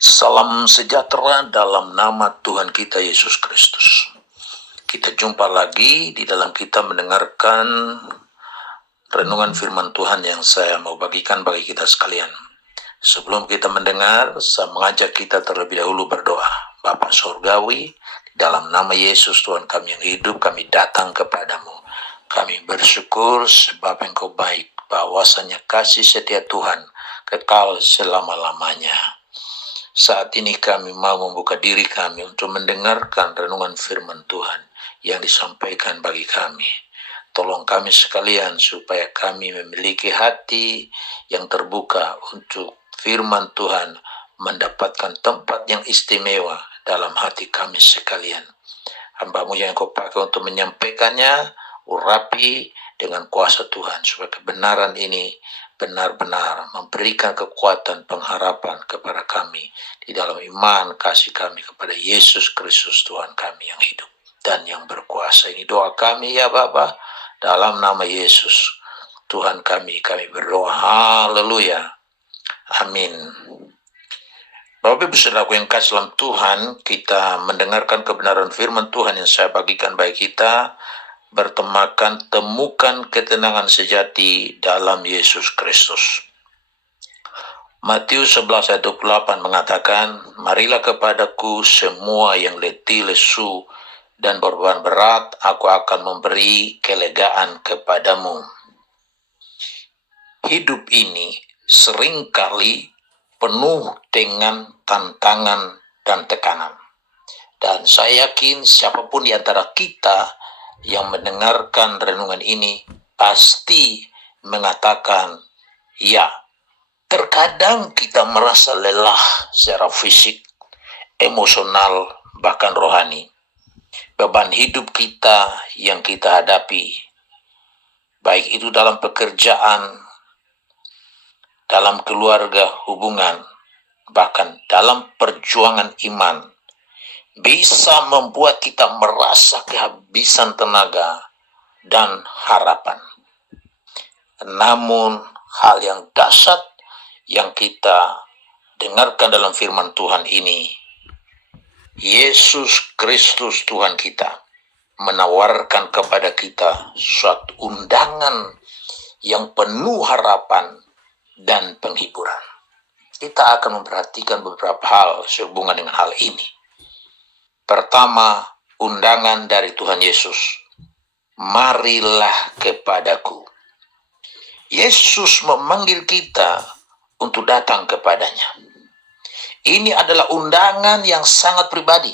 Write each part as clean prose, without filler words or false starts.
Salam sejahtera dalam nama Tuhan kita Yesus Kristus. Kita jumpa lagi di dalam kita mendengarkan renungan firman Tuhan yang saya mau bagikan bagi kita sekalian. Sebelum kita mendengar, saya mengajak kita terlebih dahulu berdoa. Bapa Surgawi, dalam nama Yesus Tuhan kami yang hidup, kami datang kepadamu. Kami bersyukur sebab Engkau baik, bahwasanya kasih setia Tuhan kekal selama-lamanya. Saat ini kami mau membuka diri kami untuk mendengarkan renungan firman Tuhan yang disampaikan bagi kami. Tolong kami sekalian supaya kami memiliki hati yang terbuka untuk firman Tuhan mendapatkan tempat yang istimewa dalam hati kami sekalian. Hamba-Mu yang Kau pakai untuk menyampaikannya, urapi dengan kuasa Tuhan supaya kebenaran ini benar-benar memberikan kekuatan pengharapan kepada kami di dalam iman kasih kami kepada Yesus Kristus Tuhan kami yang hidup dan yang berkuasa. Ini doa kami ya Bapa, dalam nama Yesus Tuhan kami berdoa. Haleluya. Amin. Bapak Ibu Saudaraku yang kasih dalam Tuhan, kita mendengarkan kebenaran firman Tuhan yang saya bagikan bagi kita, bertemakan temukan ketenangan sejati dalam Yesus Kristus. Matius 11 ayat 28 mengatakan, marilah kepadaku semua yang letih lesu dan beban berat, aku akan memberi kelegaan kepadamu. Hidup ini seringkali penuh dengan tantangan dan tekanan. Dan saya yakin siapapun di antara kita yang mendengarkan renungan ini pasti mengatakan, ya, terkadang kita merasa lelah secara fisik, emosional, bahkan rohani. Beban hidup kita yang kita hadapi, baik itu dalam pekerjaan, dalam keluarga, hubungan, bahkan dalam perjuangan iman, bisa membuat kita merasa kehabisan tenaga dan harapan. Namun hal yang dahsyat yang kita dengarkan dalam firman Tuhan ini, Yesus Kristus Tuhan kita menawarkan kepada kita suatu undangan yang penuh harapan dan penghiburan. Kita akan memperhatikan beberapa hal sehubungan dengan hal ini. Pertama, undangan dari Tuhan Yesus. Marilah kepadaku. Yesus memanggil kita untuk datang kepadanya. Ini adalah undangan yang sangat pribadi.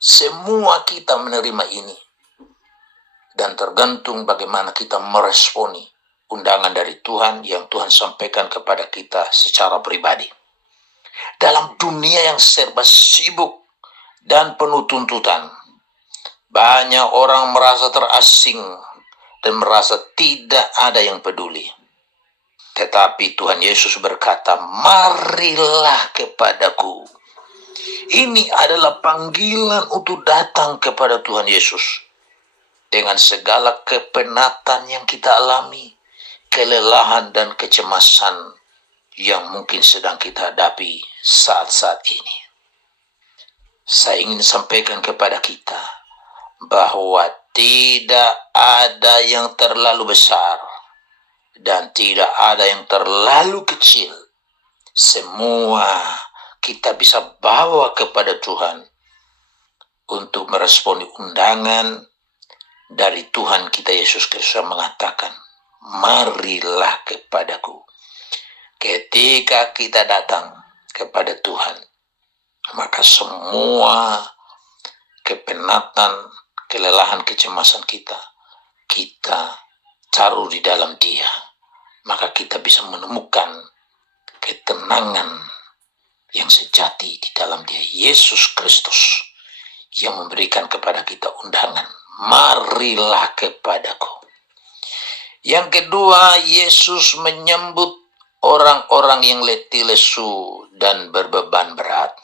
Semua kita menerima ini. Dan tergantung bagaimana kita meresponi undangan dari Tuhan yang Tuhan sampaikan kepada kita secara pribadi. Dalam dunia yang serba sibuk dan penuh tuntutan, banyak orang merasa terasing dan merasa tidak ada yang peduli. Tetapi Tuhan Yesus berkata, marilah kepadaku. Ini adalah panggilan untuk datang kepada Tuhan Yesus. Dengan segala kepenatan yang kita alami, kelelahan dan kecemasan yang mungkin sedang kita hadapi saat-saat ini. Saya ingin sampaikan kepada kita bahwa tidak ada yang terlalu besar dan tidak ada yang terlalu kecil. Semua kita bisa bawa kepada Tuhan untuk meresponi undangan dari Tuhan kita Yesus Kristus yang mengatakan, marilah kepadaku. Ketika kita datang kepada Tuhan, maka semua kepenatan, kelelahan, kecemasan kita taruh di dalam Dia. Maka kita bisa menemukan ketenangan yang sejati di dalam Dia, Yesus Kristus, yang memberikan kepada kita undangan, marilah kepadaku. Yang kedua, Yesus menyambut orang-orang yang letih lesu dan berbeban berat.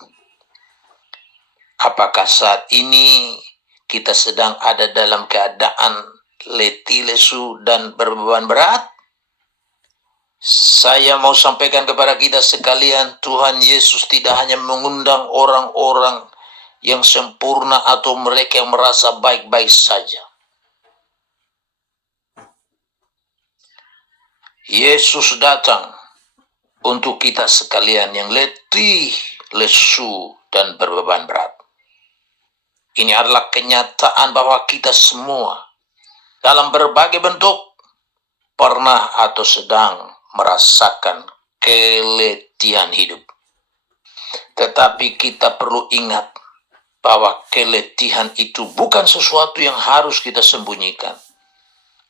Apakah saat ini kita sedang ada dalam keadaan letih lesu dan berbeban berat? Saya mau sampaikan kepada kita sekalian, Tuhan Yesus tidak hanya mengundang orang-orang yang sempurna atau mereka yang merasa baik-baik saja. Yesus datang untuk kita sekalian yang letih, lesu, dan berbeban berat. Ini adalah kenyataan bahwa kita semua dalam berbagai bentuk pernah atau sedang merasakan keletihan hidup. Tetapi kita perlu ingat bahwa keletihan itu bukan sesuatu yang harus kita sembunyikan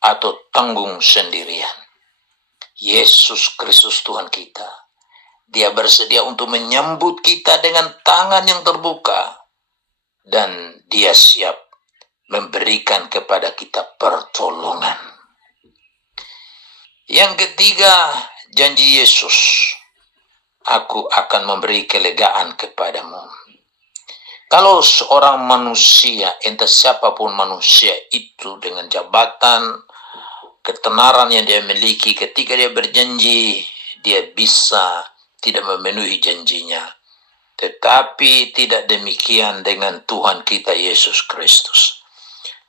atau tanggung sendirian. Yesus Kristus Tuhan kita, Dia bersedia untuk menyambut kita dengan tangan yang terbuka, dan Dia siap memberikan kepada kita pertolongan. Yang ketiga, janji Yesus, aku akan memberi kelegaan kepadamu. Kalau seorang manusia, entah siapapun manusia itu, dengan jabatan, ketenaran yang dia miliki, ketika dia berjanji, dia bisa tidak memenuhi janjinya. Tetapi tidak demikian dengan Tuhan kita Yesus Kristus.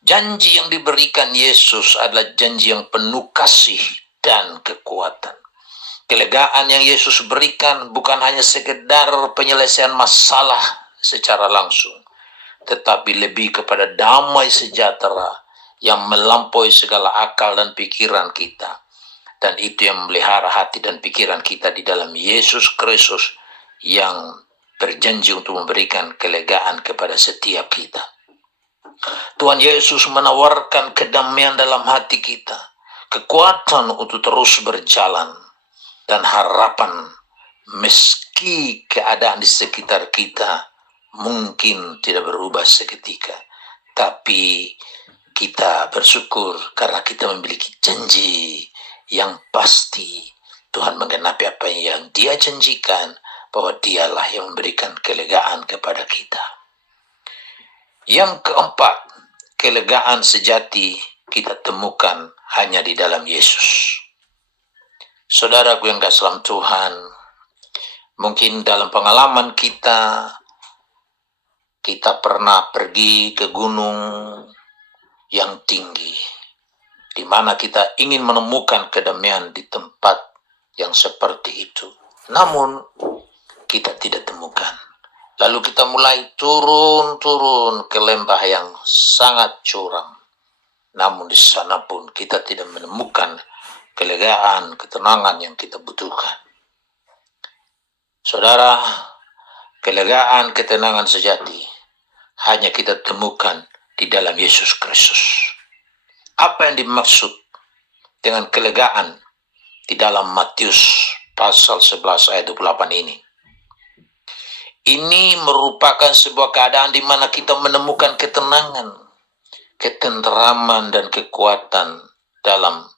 Janji yang diberikan Yesus adalah janji yang penuh kasih dan kekuatan. Kelegaan yang Yesus berikan bukan hanya sekedar penyelesaian masalah secara langsung, tetapi lebih kepada damai sejahtera yang melampaui segala akal dan pikiran kita. Dan itu yang memelihara hati dan pikiran kita di dalam Yesus Kristus yang berjanji untuk memberikan kelegaan kepada setiap kita. Tuhan Yesus menawarkan kedamaian dalam hati kita, kekuatan untuk terus berjalan, dan harapan meski keadaan di sekitar kita mungkin tidak berubah seketika. Tapi kita bersyukur karena kita memiliki janji yang pasti. Tuhan menggenapi apa yang Dia janjikan, bahwa Dialah yang memberikan kelegaan kepada kita. Yang keempat, kelegaan sejati kita temukan hanya di dalam Yesus. Saudaraku yang kasih dalam Tuhan, mungkin dalam pengalaman kita pernah pergi ke gunung yang tinggi, di mana kita ingin menemukan kedamaian di tempat yang seperti itu. Namun, kita tidak temukan. Lalu kita mulai turun ke lembah yang sangat curam. Namun di sana pun kita tidak menemukan kelegaan, ketenangan yang kita butuhkan. Saudara, kelegaan, ketenangan sejati hanya kita temukan di dalam Yesus Kristus. Apa yang dimaksud dengan kelegaan di dalam Matius pasal 11 ayat 28 ini? Ini merupakan sebuah keadaan di mana kita menemukan ketenangan, ketenteraman, dan kekuatan dalam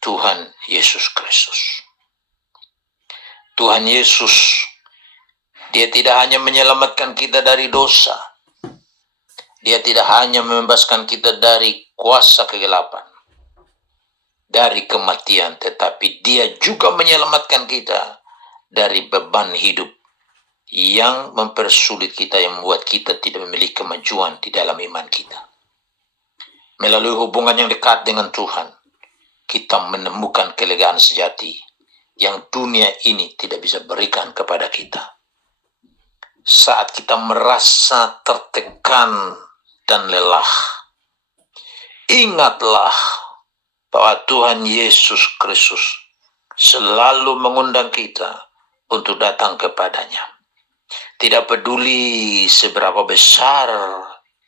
Tuhan Yesus Kristus. Tuhan Yesus, Dia tidak hanya menyelamatkan kita dari dosa, Dia tidak hanya membebaskan kita dari kuasa kegelapan, dari kematian, tetapi Dia juga menyelamatkan kita dari beban hidup yang mempersulit kita, yang membuat kita tidak memiliki kemajuan di dalam iman kita. Melalui hubungan yang dekat dengan Tuhan, kita menemukan kelegaan sejati yang dunia ini tidak bisa berikan kepada kita. Saat kita merasa tertekan dan lelah, ingatlah bahwa Tuhan Yesus Kristus selalu mengundang kita untuk datang kepadanya. Tidak peduli seberapa besar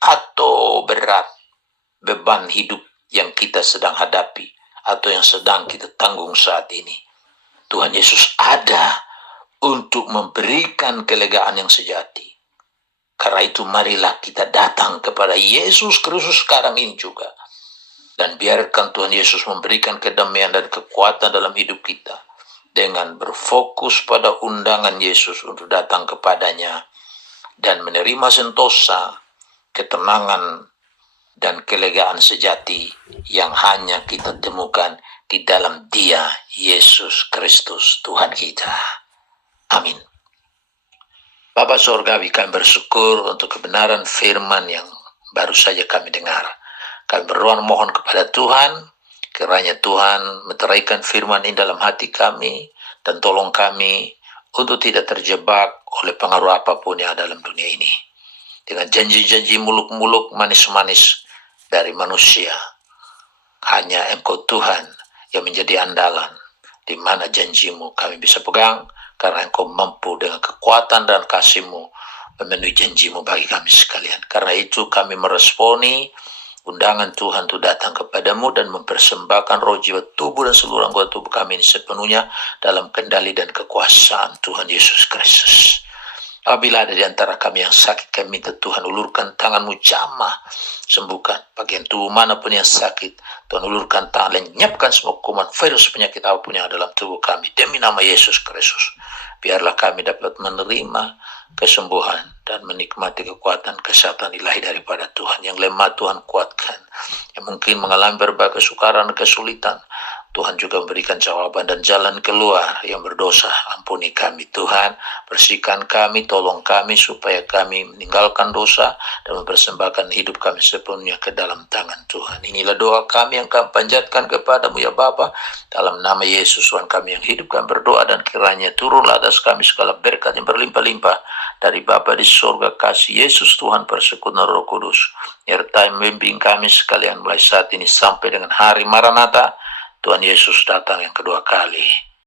atau berat beban hidup yang kita sedang hadapi atau yang sedang kita tanggung saat ini, Tuhan Yesus ada untuk memberikan kelegaan yang sejati. Karena itu marilah kita datang kepada Yesus Kristus sekarang ini juga, dan biarkan Tuhan Yesus memberikan kedamaian dan kekuatan dalam hidup kita, dengan berfokus pada undangan Yesus untuk datang kepadanya dan menerima sentosa, ketenangan, dan kelegaan sejati yang hanya kita temukan di dalam Dia, Yesus Kristus Tuhan kita. Amin. Bapa Sorgawi, kami bersyukur untuk kebenaran firman yang baru saja kami dengar. Kami berdoa mohon kepada Tuhan, kiranya Tuhan meteraikan firman ini dalam hati kami, dan tolong kami untuk tidak terjebak oleh pengaruh apapun yang ada dalam dunia ini. Dengan janji-janji muluk-muluk manis-manis dari manusia, hanya Engkau Tuhan yang menjadi andalan, di mana janjimu kami bisa pegang, karena Engkau mampu dengan kekuatan dan kasih-Mu memenuhi janji-Mu bagi kami sekalian. Karena itu kami meresponi undangan Tuhan untuk datang kepadamu dan mempersembahkan roh, jiwa, tubuh, dan seluruh anggota tubuh kami ini sepenuhnya dalam kendali dan kekuasaan Tuhan Yesus Kristus. Apabila ada di antara kami yang sakit, kami minta Tuhan ulurkan tangan-Mu jamah, sembuhkan bagian tubuh manapun yang sakit. Tuhan ulurkan tangan, lenyapkan semua kuman, virus, penyakit apapun yang ada dalam tubuh kami. Demi nama Yesus Kristus, biarlah kami dapat menerima kesembuhan dan menikmati kekuatan kesehatan ilahi daripada Tuhan. Yang lemah Tuhan kuatkan, yang mungkin mengalami berbagai kesukaran dan kesulitan, Tuhan juga memberikan jawaban dan jalan keluar. Yang berdosa, ampuni kami Tuhan, bersihkan kami, tolong kami supaya kami meninggalkan dosa dan mempersembahkan hidup kami sepenuhnya ke dalam tangan Tuhan. Inilah doa kami yang kami panjatkan kepadamu ya Bapa, dalam nama Yesus Tuhan kami yang hidup. Kami berdoa, dan kiranya turunlah atas kami segala berkat yang berlimpah-limpah dari Bapa di surga, kasih Yesus Tuhan, persekutuan Roh Kudus nyertai membimbing kami sekalian mulai saat ini sampai dengan hari Maranatha, Tuhan Yesus datang yang kedua kali.